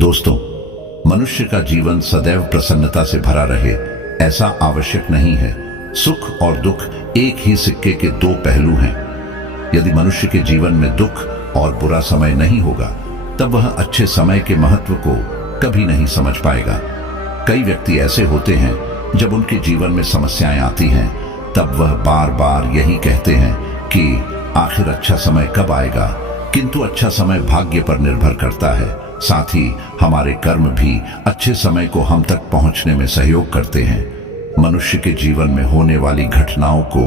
दोस्तों, मनुष्य का जीवन सदैव प्रसन्नता से भरा रहे ऐसा आवश्यक नहीं है। सुख और दुख एक ही सिक्के के दो पहलू हैं। यदि मनुष्य के जीवन में दुख और बुरा समय नहीं होगा तब वह अच्छे समय के महत्व को कभी नहीं समझ पाएगा। कई व्यक्ति ऐसे होते हैं जब उनके जीवन में समस्याएं आती हैं तब वह बार बार यही कहते हैं कि आखिर अच्छा समय कब आएगा, किंतु अच्छा समय भाग्य पर निर्भर करता है। साथ ही हमारे कर्म भी अच्छे समय को हम तक पहुंचने में सहयोग करते हैं। मनुष्य के जीवन में होने वाली घटनाओं को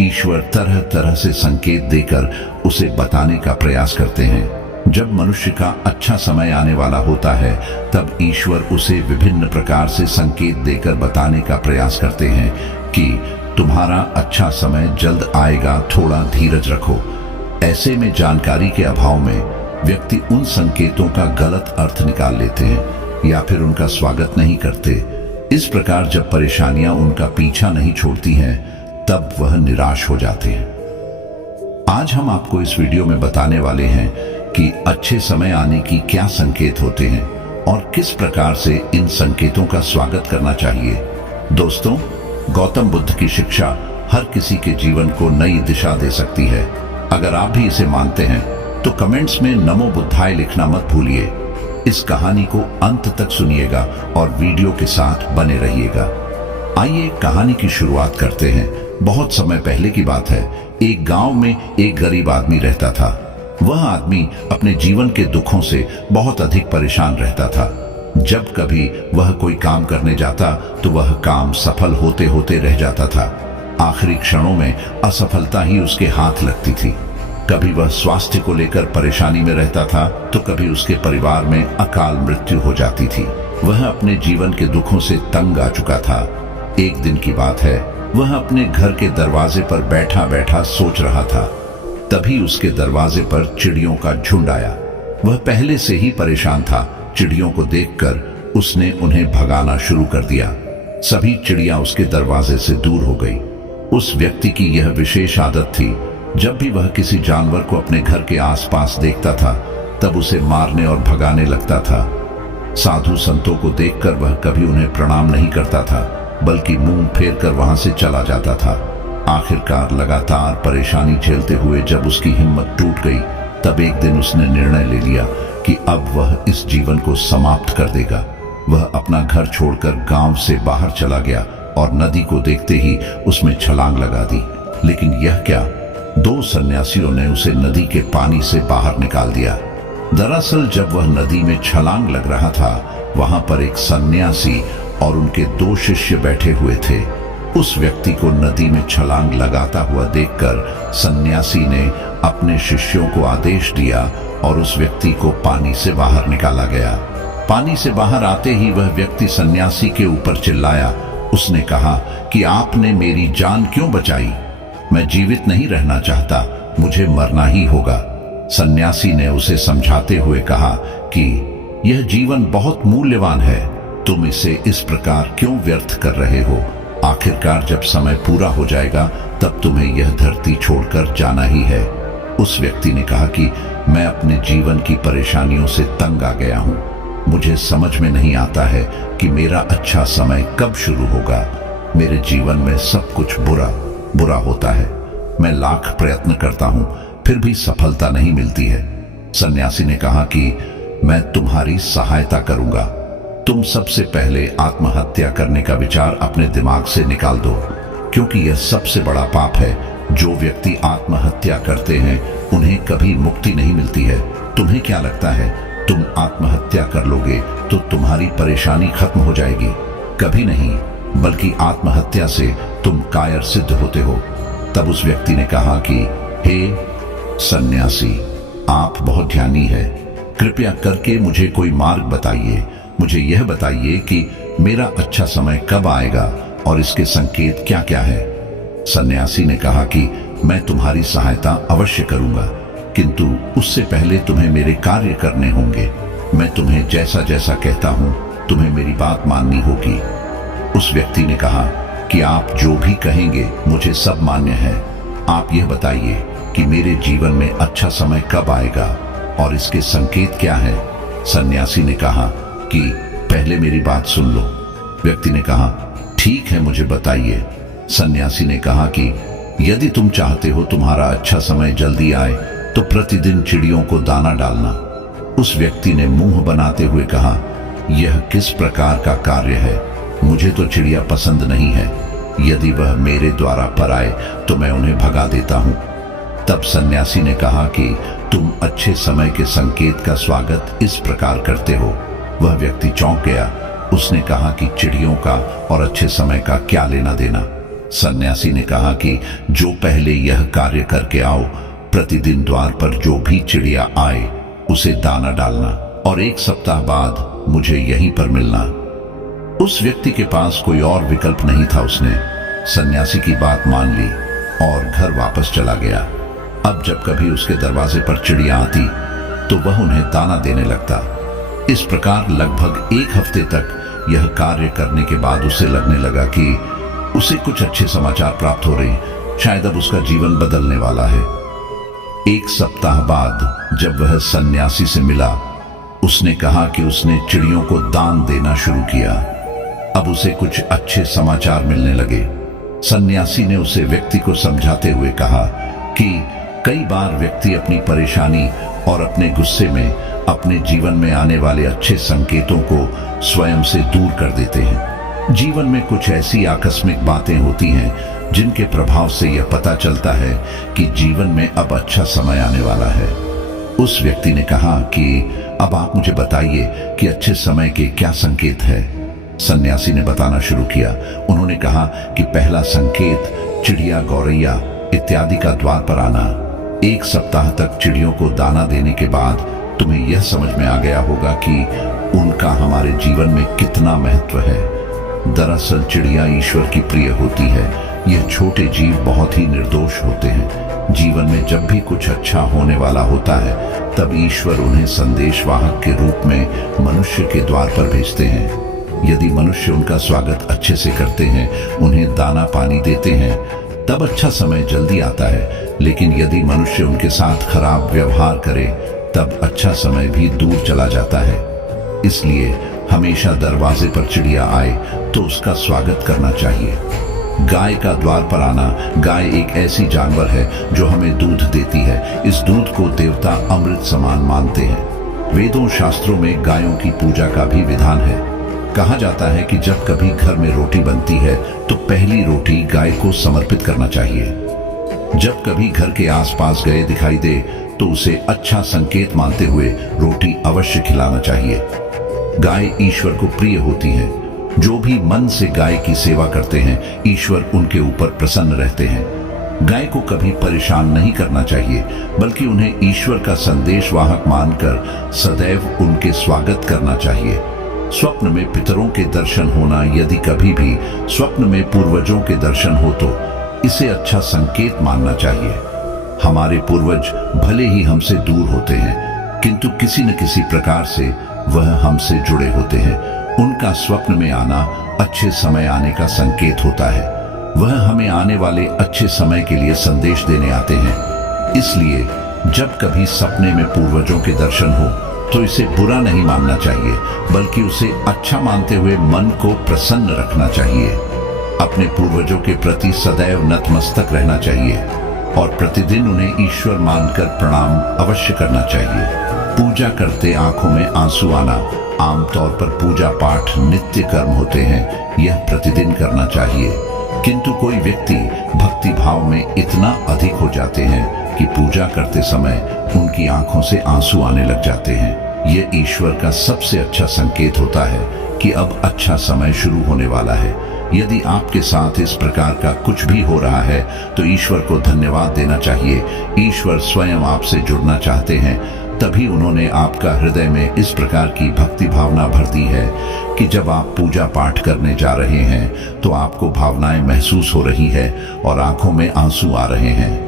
ईश्वर तरह तरह से संकेत देकर उसे बताने का प्रयास करते हैं। जब मनुष्य का अच्छा समय आने वाला होता है तब ईश्वर उसे विभिन्न प्रकार से संकेत देकर बताने का प्रयास करते हैं कि तुम्हारा अच्छा समय जल्द आएगा, थोड़ा धीरज रखो। ऐसे में जानकारी के अभाव में व्यक्ति उन संकेतों का गलत अर्थ निकाल लेते हैं या फिर उनका स्वागत नहीं करते। इस प्रकार जब परेशानियां उनका पीछा नहीं छोड़ती हैं तब वह निराश हो जाते हैं। आज हम आपको इस वीडियो में बताने वाले हैं कि अच्छे समय आने की क्या संकेत होते हैं और किस प्रकार से इन संकेतों का स्वागत करना चाहिए। दोस्तों, गौतम बुद्ध की शिक्षा हर किसी के जीवन को नई दिशा दे सकती है। अगर आप भी इसे मानते हैं तो कमेंट्स में नमो बुद्धाय लिखना मत भूलिए। इस कहानी को अंत तक सुनिएगा और वीडियो के साथ बने रहिएगा। आइए कहानी की शुरुआत करते हैं। बहुत समय पहले की बात है। एक गांव में एक गरीब आदमी रहता था। वह आदमी अपने जीवन के दुखों से बहुत अधिक परेशान रहता था। जब कभी वह कोई काम करने जाता तो वह काम सफल होते होते रह जाता था। आखिरी क्षणों में असफलता ही उसके हाथ लगती थी। कभी वह स्वास्थ्य को लेकर परेशानी में रहता था तो कभी उसके परिवार में अकाल मृत्यु हो जाती थी। वह अपने जीवन के दुखों से तंग आ चुका था। एक दिन की बात है, वह अपने घर के दरवाजे पर बैठा बैठा सोच रहा था। तभी उसके दरवाजे पर चिड़ियों का झुंड आया। वह पहले से ही परेशान था। चिड़ियों को देखकर उसने उन्हें भगाना शुरू कर दिया। सभी चिड़ियां उसके दरवाजे से दूर हो गई। उस व्यक्ति की यह विशेष आदत थी, जब भी वह किसी जानवर को अपने घर के आसपास देखता था तब उसे मारने और भगाने लगता था। साधु संतों को देखकर वह कभी उन्हें प्रणाम नहीं करता था, बल्कि मुंह फेर कर वहां से चला जाता था। आखिरकार लगातार परेशानी झेलते हुए जब उसकी हिम्मत टूट गई तब एक दिन उसने निर्णय ले लिया कि अब वह इस जीवन को समाप्त कर देगा। वह अपना घर छोड़कर गांव से बाहर चला गया और नदी को देखते ही उसमें छलांग लगा दी। लेकिन यह क्या, दो सन्यासियों ने उसे नदी के पानी से बाहर निकाल दिया। दरअसल जब वह नदी में छलांग लग रहा था वहां पर एक सन्यासी और उनके दो शिष्य बैठे हुए थे। उस व्यक्ति को नदी में छलांग लगाता हुआ देखकर सन्यासी ने अपने शिष्यों को आदेश दिया और उस व्यक्ति को पानी से बाहर निकाला गया। पानी से बाहर आते ही वह व्यक्ति सन्यासी के ऊपर चिल्लाया। उसने कहा कि आपने मेरी जान क्यों बचाई? मैं जीवित नहीं रहना चाहता, मुझे मरना ही होगा। सन्यासी ने उसे समझाते हुए कहा कि यह जीवन बहुत मूल्यवान है, तुम इसे इस प्रकार क्यों व्यर्थ कर रहे हो? आखिरकार जब समय पूरा हो जाएगा तब तुम्हें यह धरती छोड़कर जाना ही है। उस व्यक्ति ने कहा कि मैं अपने जीवन की परेशानियों से तंग आ गया हूं। मुझे समझ में नहीं आता है कि मेरा अच्छा समय कब शुरू होगा। मेरे जीवन में सब कुछ बुरा होता है। मैं लाख प्रयत्न करता हूं फिर भी सफलता नहीं मिलती है। सन्यासी ने कहा कि मैं तुम्हारी सहायता करूंगा। तुम सबसे पहले आत्महत्या करने का विचार अपने दिमाग से निकाल दो, क्योंकि यह सबसे बड़ा पाप है। जो व्यक्ति आत्महत्या करते हैं उन्हें कभी मुक्ति नहीं मिलती है। तुम्हें क्या लगता है, तुम आत्महत्या कर लोगे तो तुम्हारी परेशानी खत्म हो जाएगी? कभी नहीं, बल्कि आत्महत्या से तुम कायर सिद्ध होते हो। तब उस व्यक्ति ने कहा कि हे सन्यासी, आप बहुत ज्ञानी है, कृपया करके मुझे कोई मार्ग बताइए। मुझे यह बताइए कि मेरा अच्छा समय कब आएगा और इसके संकेत क्या क्या है। सन्यासी ने कहा कि मैं तुम्हारी सहायता अवश्य करूंगा, किंतु उससे पहले तुम्हें मेरे कार्य करने होंगे। मैं तुम्हें जैसा जैसा कहता हूं तुम्हें मेरी बात माननी होगी। उस व्यक्ति ने कहा कि आप जो भी कहेंगे मुझे सब मान्य है। आप यह बताइए कि मेरे जीवन में अच्छा समय कब आएगा और इसके संकेत क्या है। सन्यासी ने कहा कि पहले मेरी बात सुन लो। व्यक्ति ने कहा, ठीक है, मुझे बताइए। सन्यासी ने कहा कि यदि तुम चाहते हो तुम्हारा अच्छा समय जल्दी आए तो प्रतिदिन चिड़ियों को दाना डालना। उस व्यक्ति ने मुंह बनाते हुए कहा, यह किस प्रकार का कार्य है? मुझे तो चिड़िया पसंद नहीं है। यदि वह मेरे द्वारा पर आए तो मैं उन्हें भगा देता हूं। तब सन्यासी ने कहा कि तुम अच्छे समय के संकेत का स्वागत इस प्रकार करते हो। वह व्यक्ति चौंक गया। उसने कहा कि चिड़ियों का और अच्छे समय का क्या लेना देना। सन्यासी ने कहा कि जो पहले यह कार्य करके आओ, प्रतिदिन द्वार पर जो भी चिड़िया आए उसे दाना डालना और 1 सप्ताह बाद मुझे यहीं पर मिलना। उस व्यक्ति के पास कोई और विकल्प नहीं था। उसने सन्यासी की बात मान ली और घर वापस चला गया। अब जब कभी उसके दरवाजे पर चिड़िया आती तो वह उन्हें दाना देने लगता। इस प्रकार लगभग 1 हफ्ते तक यह कार्य करने के बाद उसे लगने लगा कि उसे कुछ अच्छे समाचार प्राप्त हो रहे, शायद अब उसका जीवन बदलने वाला है। 1 सप्ताह बाद जब वह सन्यासी से मिला, उसने कहा कि उसने चिड़ियों को दान देना शुरू किया। अब उसे कुछ अच्छे समाचार मिलने लगे। सन्यासी ने उसे व्यक्ति को समझाते हुए कहा कि कई बार व्यक्ति अपनी परेशानी और अपने गुस्से में अपने जीवन में आने वाले अच्छे संकेतों को स्वयं से दूर कर देते हैं। जीवन में कुछ ऐसी आकस्मिक बातें होती हैं जिनके प्रभाव से यह पता चलता है कि जीवन में अब अच्छा समय आने वाला है। उस व्यक्ति ने कहा कि अब आप मुझे बताइए कि अच्छे समय के क्या संकेत है। सन्यासी ने बताना शुरू किया। उन्होंने कहा कि पहला संकेत चिड़िया, गौरैया इत्यादि का द्वार पर आना। 1 सप्ताह तक चिड़ियों को दाना देने के बाद तुम्हें यह समझ में आ गया होगा कि उनका हमारे जीवन में कितना महत्व है। दरअसल चिड़िया ईश्वर की प्रिय होती है। यह छोटे जीव बहुत ही निर्दोष होते हैं। जीवन में जब भी कुछ अच्छा होने वाला होता है तब ईश्वर उन्हें संदेशवाहक के रूप में मनुष्य के द्वार पर भेजते हैं। यदि मनुष्य उनका स्वागत अच्छे से करते हैं, उन्हें दाना पानी देते हैं, तब अच्छा समय जल्दी आता है। लेकिन यदि मनुष्य उनके साथ खराब व्यवहार करे तब अच्छा समय भी दूर चला जाता है। इसलिए हमेशा दरवाजे पर चिड़िया आए तो उसका स्वागत करना चाहिए। गाय का द्वार पर आना। गाय एक ऐसी जानवर है जो हमें दूध देती है। इस दूध को देवता अमृत समान मानते हैं। वेदों शास्त्रों में गायों की पूजा का भी विधान है। कहा जाता है कि जब कभी घर में रोटी बनती है तो पहली रोटी गाय को समर्पित करना चाहिए। जब कभी घर के आसपास गाय दिखाई दे तो उसे अच्छा संकेत मानते हुए रोटी अवश्य खिलाना चाहिए। गाय ईश्वर को प्रिय होती है। जो भी मन से गाय की सेवा करते हैं, ईश्वर उनके ऊपर प्रसन्न रहते हैं। गाय को कभी परेशान नहीं करना चाहिए, बल्कि उन्हें ईश्वर का संदेशवाहक मानकर सदैव उनके स्वागत करना चाहिए। स्वप्न में पितरों के दर्शन होना। यदि कभी भी स्वप्न में पूर्वजों के दर्शन हो तो इसे अच्छा संकेत मानना चाहिए। हमारे पूर्वज भले ही हमसे दूर होते हैं, किंतु किसी न किसी प्रकार से वह हमसे जुड़े होते हैं। उनका स्वप्न में आना अच्छे समय आने का संकेत होता है। वह हमें आने वाले अच्छे समय के लिए संदेश देने आते हैं। इसलिए जब कभी सपने में पूर्वजों के दर्शन हो तो इसे बुरा नहीं मानना चाहिए, बल्कि उसे अच्छा मानते हुए मन को प्रसन्न रखना चाहिए। अपने पूर्वजों के प्रति सदैव नतमस्तक रहना चाहिए और प्रतिदिन उन्हें ईश्वर मानकर प्रणाम अवश्य करना चाहिए। पूजा करते आंखों में आंसू आना। आमतौर पर पूजा पाठ नित्य कर्म होते हैं, यह प्रतिदिन करना चाहिए। किंतु कोई व्यक्ति भक्ति भाव में इतना अधिक हो जाते हैं कि पूजा करते समय उनकी आंखों से आंसू आने लग जाते हैं। यह ईश्वर का सबसे अच्छा संकेत होता है कि अब अच्छा समय शुरू होने वाला है। यदि आपके साथ इस प्रकार का कुछ भी हो रहा है तो ईश्वर को धन्यवाद देना चाहिए। ईश्वर स्वयं आपसे जुड़ना चाहते हैं, तभी उन्होंने आपका हृदय में इस प्रकार की भक्ति भावना भर दी है कि जब आप पूजा पाठ करने जा रहे हैं तो आपको भावनाएं महसूस हो रही है और आंखों में आंसू आ रहे हैं।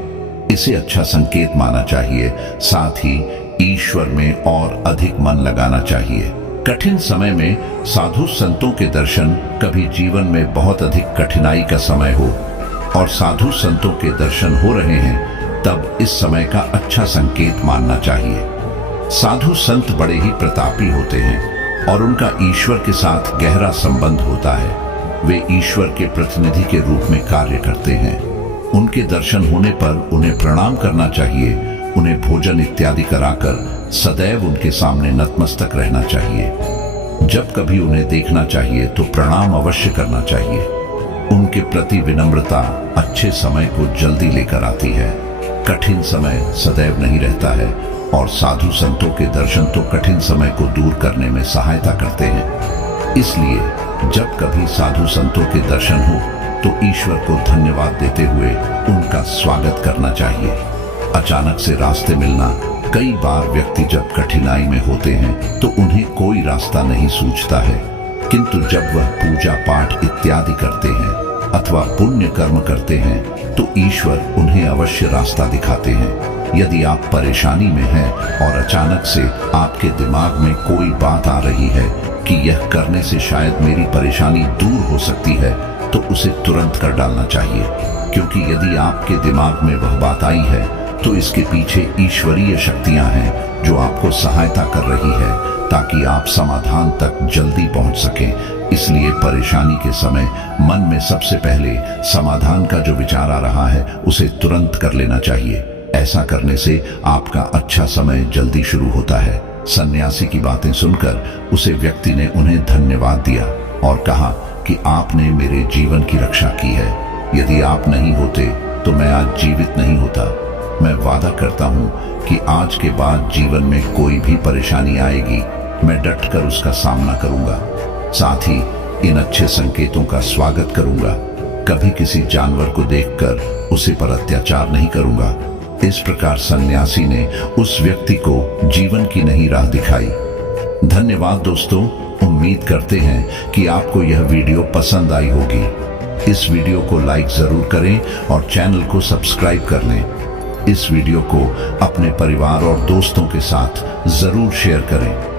इसे अच्छा संकेत माना चाहिए। साथ ही ईश्वर में और अधिक मन लगाना चाहिए। कठिन समय में साधु संतों के दर्शन। कभी जीवन में बहुत अधिक कठिनाई का समय हो और साधु संतों के दर्शन हो रहे हैं, तब इस समय का अच्छा संकेत मानना चाहिए। साधु संत बड़े ही प्रतापी होते हैं और उनका ईश्वर के साथ गहरा संबंध होता है। वे ईश्वर के प्रतिनिधि के रूप में कार्य करते हैं। उनके दर्शन होने पर उन्हें प्रणाम करना चाहिए। उन्हें भोजन इत्यादि कराकर सदैव उनके सामने नतमस्तक रहना चाहिए। जब कभी उन्हें देखना चाहिए तो प्रणाम अवश्य करना चाहिए। उनके प्रति विनम्रता अच्छे समय को जल्दी लेकर आती है। कठिन समय सदैव नहीं रहता है और साधु संतों के दर्शन तो कठिन समय को दूर करने में सहायता करते हैं। इसलिए जब कभी साधु संतों के दर्शन हो तो ईश्वर को धन्यवाद देते हुए उनका स्वागत करना चाहिए। अचानक से रास्ते मिलना, कई बार व्यक्ति जब कठिनाई में होते हैं तो उन्हें कोई रास्ता नहीं सूझता है, किंतु जब वह पूजा पाठ इत्यादि करते हैं अथवा पुण्य कर्म करते हैं तो ईश्वर उन्हें अवश्य रास्ता दिखाते हैं। यदि आप परेशानी में हैं और अचानक से आपके दिमाग में कोई बात आ रही है कि यह करने से शायद मेरी परेशानी दूर हो सकती है, तो उसे तुरंत कर डालना चाहिए, क्योंकि यदि आपके दिमाग में वह बात आई है तो इसके पीछे ईश्वरीय शक्तियां हैं जो आपको सहायता कर रही है ताकि आप समाधान तक जल्दी पहुंच सकें। इसलिए परेशानी के समय मन में सबसे पहले समाधान का जो विचार आ रहा है उसे तुरंत कर लेना चाहिए। ऐसा करने से आपका अच्छा समय जल्दी शुरू होता है। सन्यासी की बातें सुनकर उसे व्यक्ति ने उन्हें धन्यवाद दिया और कहा कि आपने मेरे जीवन की रक्षा की है। यदि आप नहीं होते तो मैं आज जीवित नहीं होता। मैं वादा करता हूं कि आज के बाद जीवन में कोई भी परेशानी आएगी, मैं डटकर उसका सामना करूंगा। साथ ही इन अच्छे संकेतों का स्वागत करूंगा। कभी किसी जानवर को देखकर उसे पर अत्याचार नहीं करूंगा। इस प्रकार सन्यासी ने उस व्यक्ति को जीवन की नई राह दिखाई। धन्यवाद दोस्तों। उम्मीद करते हैं कि आपको यह वीडियो पसंद आई होगी। इस वीडियो को लाइक जरूर करें और चैनल को सब्सक्राइब कर लें। इस वीडियो को अपने परिवार और दोस्तों के साथ जरूर शेयर करें।